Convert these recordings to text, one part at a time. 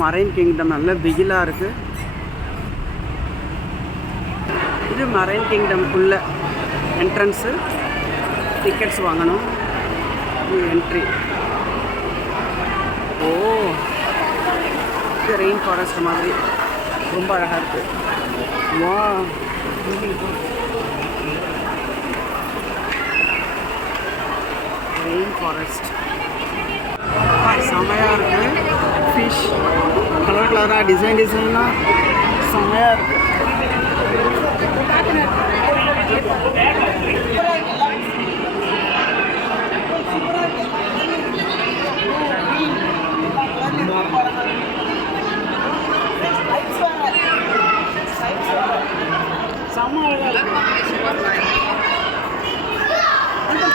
Marine kingdom. நல்ல வெயிலாக இருக்குது. இது மரைன் கிங்டம்குள்ள என்ட்ரன்ஸு. டிக்கெட்ஸ் வாங்கணும். இது என்ட்ரி. ஓ, இது ரெயின் ஃபாரஸ்ட் மாதிரி ரொம்ப அழகாக இருக்குது. வா, ரெயின் ஃபாரஸ்ட் செமையாக இருக்குது. ஃபிஷ் கலர் கலராக டிசைனாக செமையாக இருக்குது. செம்ம அழகாக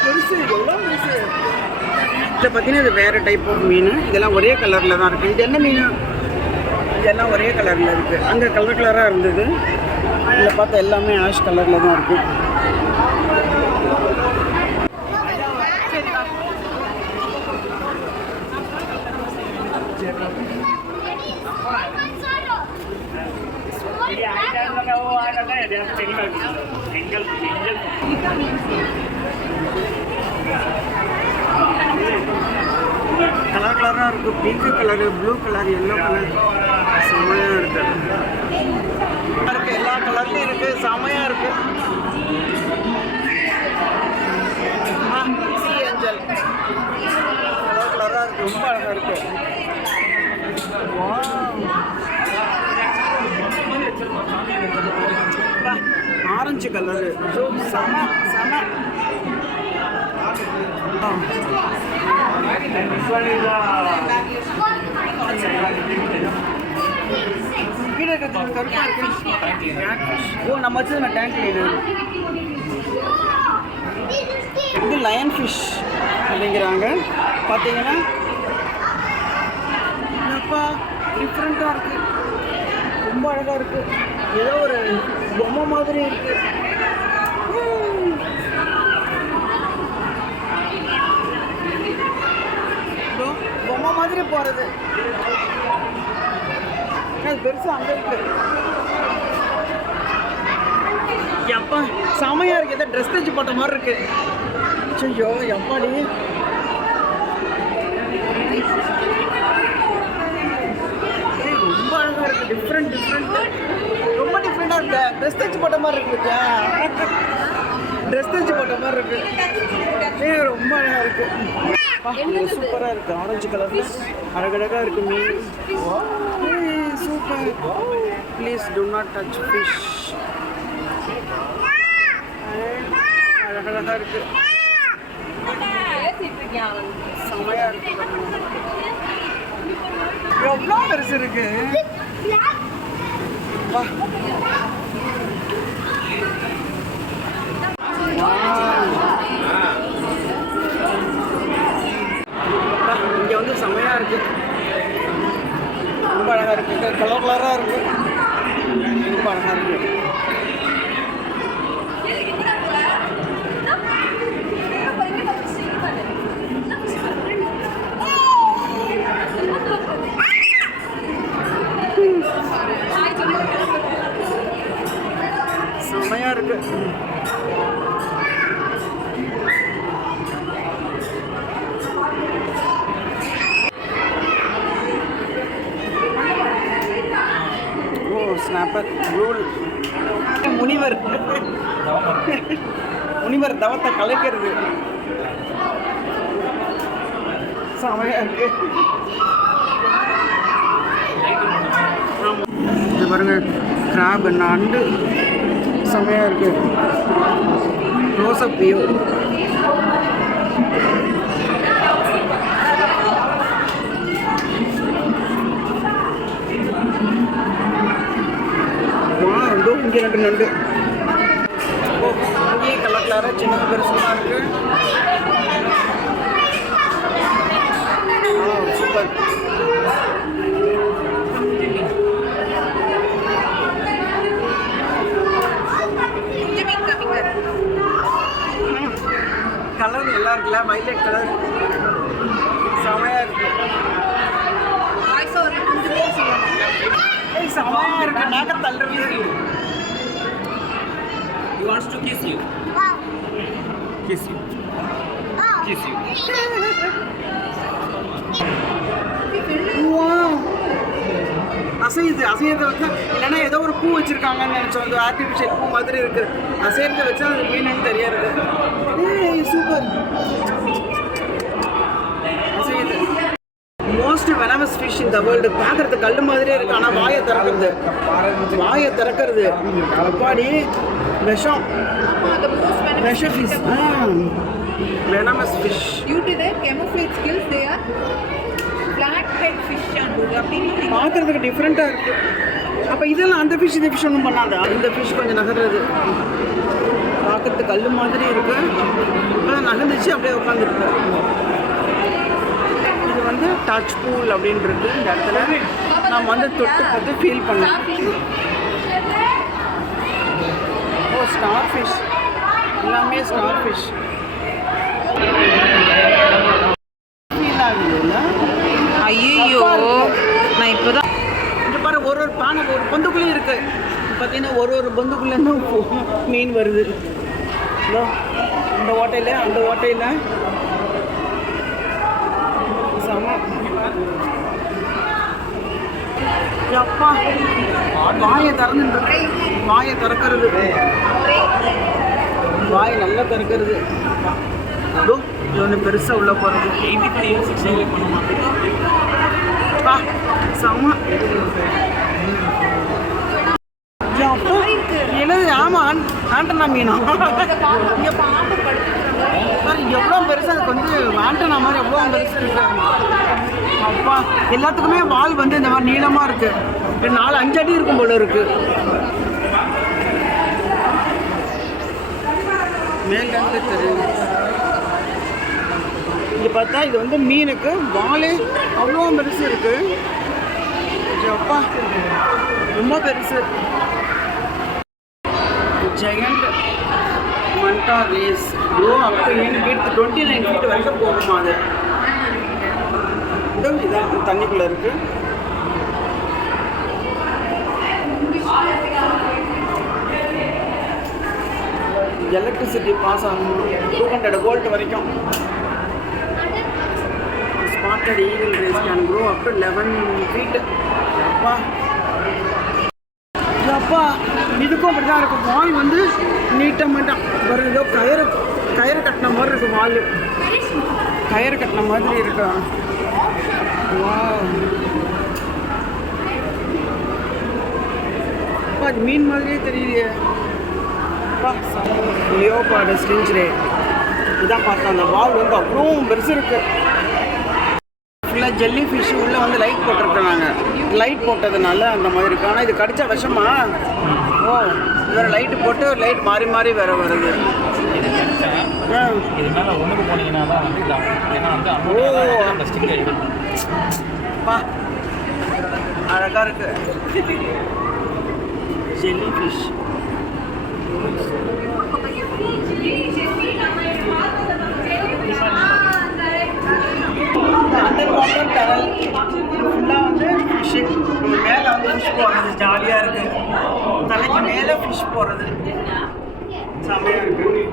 பெருசு. எவ்வளோ பெருசு. இதை பார்த்தீங்கன்னா இது வேறு டைப் ஆஃப் மீன். இதெல்லாம் ஒரே கலரில் தான் இருக்குது. இது என்ன மீன்? இதெல்லாம் ஒரே கலரில் இருக்குது. அங்கே கலர் கலராக இருந்தது. இதில் பார்த்தா எல்லாமே ஆஷ் கலரில் தான் இருக்குது. கலர் கலராக இருக்குது. Pink colour, blue colour, yellow colour செமையாக இருக்குது. எல்லா கலர்லையும் இருக்குது. செமையாக இருக்குது. சி ஏஞ்சல் கலர் கலராக இருக்குது. ரொம்ப அழகாக இருக்குது. ஆரஞ்சு கலரு செம செம. ஓ, நம்ம வச்சு டேங்க். இது லயன் ஃபிஷ் அப்படிங்கிறாங்க. பார்த்தீங்கன்னா அப்பா டிஃப்ரெண்ட்டாக இருக்குது. ரொம்ப அழகாக இருக்குது. ஏதோ ஒரு பொம்மை மாதிரி இருக்குது. பொம்மை மாதிரி போகிறது. அது பெருசாக அங்கே இருக்கு. எப்பா செமையாக இருக்குது. ஏதோ ட்ரெஸ் தைச்சு போட்ட மாதிரி இருக்கு. ஐயோ எப்பாடி. ரொம்ப அழகாக இருக்குது. டிஃப்ரெண்ட் ரொம்ப டிஃப்ரெண்ட்டாக இருக்கு. ட்ரெஸ் தைச்சு போட்ட மாதிரி இருக்கு. ட்ரெஸ் தைச்சு போட்ட மாதிரி இருக்கு. ரொம்ப அழகாக இருக்கு. சூப்பராக இருக்குது. ஆரஞ்சு கலரில் அழகழகாக இருக்குது மீன். Super. Please do not touch fish. அழகழகாக இருக்குது. செமையாக இருக்குது. எவ்வளோ பெருசு இருக்கு. இங்கே வந்து செமையாக இருக்குது. ரொம்ப அழகாக இருக்குது. கலர் கலராக இருக்குது. ரொம்ப அழகாக இருக்குது. செமையாக இருக்குது. Snapper rule. முனிவர் தவத்தை கலைக்கிறது. செமையாக இருக்கு. இது பாருங்க, கிராப் நண்டு செமையாக இருக்கு. ரோசப் வியூ. இங்கே ரெண்டு நண்டு. இங்கேயே கலர் கலராக சின்ன பெருசுமாக இருக்கு. சூப்பர். கலர் நல்லா இருக்குல்ல, வைலட் கலர் செமையாக இருக்கு. செமையா இருக்கு நாக்க தள்ளுறது. He wants to kiss you. Kiss you. Kiss you. அசையுது அசையத்தை வச்சா இல்லைன்னா ஏதோ ஒரு பூ வச்சிருக்காங்கன்னு நினைச்சோம். அது ஆர்டிஃபிஷியல் பூ மாதிரி இருக்கு. அசையத்தை வச்சா அது மீனுன்னு தெரியாது. ஏய் சூப்பர் அசையுது. மோஸ்ட் வெனமஸ் ஃபிஷ் இந்த வேர்ல்டு. பார்க்கறது கல் மாதிரியே இருக்கு, ஆனால் வாயை திறக்கிறது. வாயை திறக்கிறது அப்பாடி விஷம். விஷ fish. Venomous fish. Due to their camouflage skills, they are flat-head fish அப்படின்னு பார்க்கறதுக்கு டிஃப்ரெண்ட்டாக இருக்கு. அப்போ இதெல்லாம் அந்த ஃபிஷ் இந்த ஃபிஷ் ஒன்றும் பண்ணாதா? இந்த ஃபிஷ் கொஞ்சம் நகர்றது பார்க்கறதுக்கு கல் மாதிரி இருக்கு. நகர்ந்துச்சு அப்படியே உட்காந்துருக்கு. இது வந்து டச் பூல் அப்படின்னு இருக்கு. இந்த இடத்துல நம்ம வந்து தொட்டு பார்த்து ஃபீல் பண்ணோம். ஓ ஸ்டார் ஃபிஷ், எல்லாமே ஸ்டார் ஃபிஷ். ஃபீல் ஆகுதுல்ல? ஐயோ நான் இப்போதான் இங்கே பாரு, ஒரு ஒரு பானை ஒரு பொந்துக்குள்ளேயும் இருக்கு. பார்த்தீங்கன்னா ஒரு பொந்துக்குள்ளேருந்தும் மீன் வருது. இதோ இந்த ஓட்டையில் அந்த ஓட்டையில் செம. அப்பா வாயை திறந்து, வாயை திறக்கிறது, வாயை நல்லா திறக்கிறது. அதோ இது ஒன்று பெருசாக உள்ள போகிறது. 85 years 6 பண்ணுமா? செம. என்னது? ஆமாம் ஆண்டனா மீனா. எவ்வளோ பெருசாக அதுக்கு வந்து ஆண்டனா மாதிரி எவ்வளோ பெருசாக இருக்காங்க. அப்பா எல்லாத்துக்குமே வால் வந்து இந்த மாதிரி நீளமாக இருக்கு. 4-5 அடி இருக்கும் போல இருக்கு. மேலே தெரியும். இங்கே பார்த்தா இது வந்து மீனுக்கு வாலே அவ்வளோ பெருசு இருக்கு. அப்பா ரொம்ப பெருசு. Giant manta rays grow up to 29 feet வரைக்கும் போகுமா அது. இதான் தண்ணிக்குள்ளே இருக்கு. எலக்ட்ரிசிட்டி பாஸ் ஆகணும் 200 வோல்ட் வரைக்கும். Spotted eagle rays can grow up to 11 feet. அப்பா அப்பா இதுக்கும் அப்படி தான் இருக்கும். வால் வந்து நீட்டமாக ஒரு ஏதோ கயிறு கட்டின மாதிரி இருக்கும். வால் கயிறு கட்டின மாதிரி இருக்கு. வா அப்பா அது மீன் மாதிரியே தெரியலையே. அப்பா லியோபார்டு ஸ்டிங்ரே இதான் பார்த்தோம். அந்த வால் வந்து அவ்வளோ பெருசு இருக்கு. ஃபுல்லாக ஜெல்லி ஃபிஷ் உள்ளே வந்து லைட் போட்டிருக்காங்க. லைட் போட்டதுனால அந்த மாதிரி இருக்கு. ஆனால் இது கடிச்சா விஷமா? ஓ வேறு லைட்டு போட்டு லைட் மாறி மாறி வேற வருது. இதனால ஒன்றுக்கு போனீங்கன்னா தான் வந்து ஏன்னா வந்து அந்த ஸ்டிக்கர் எடுக்கும். பா அழகாக இருக்கு. Jelly fish. Under water tunnel ஃபுல்லாக வந்து ஃபிஷ்ஷு. மேலே வந்து ஃபிஷ் போடுறது ஜாலியாக இருக்குது. தலைக்கு மேலே ஃபிஷ் போடுறது செமையாக இருக்குது.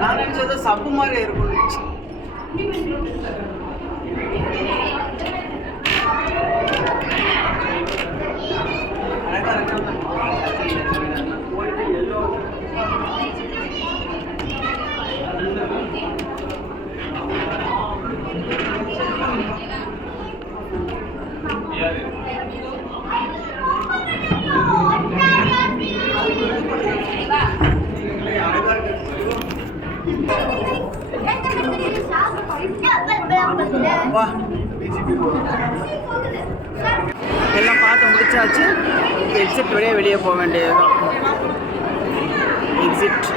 நான் நினச்சது சப்பு மாதிரி இருக்கும். அழகாக இருக்கு. வா எல்லாம் பார்த்து முடிச்சாச்சு. எக்ஸிட் வழியாக வெளியே போக வேண்டியதுதான். எக்ஸிட்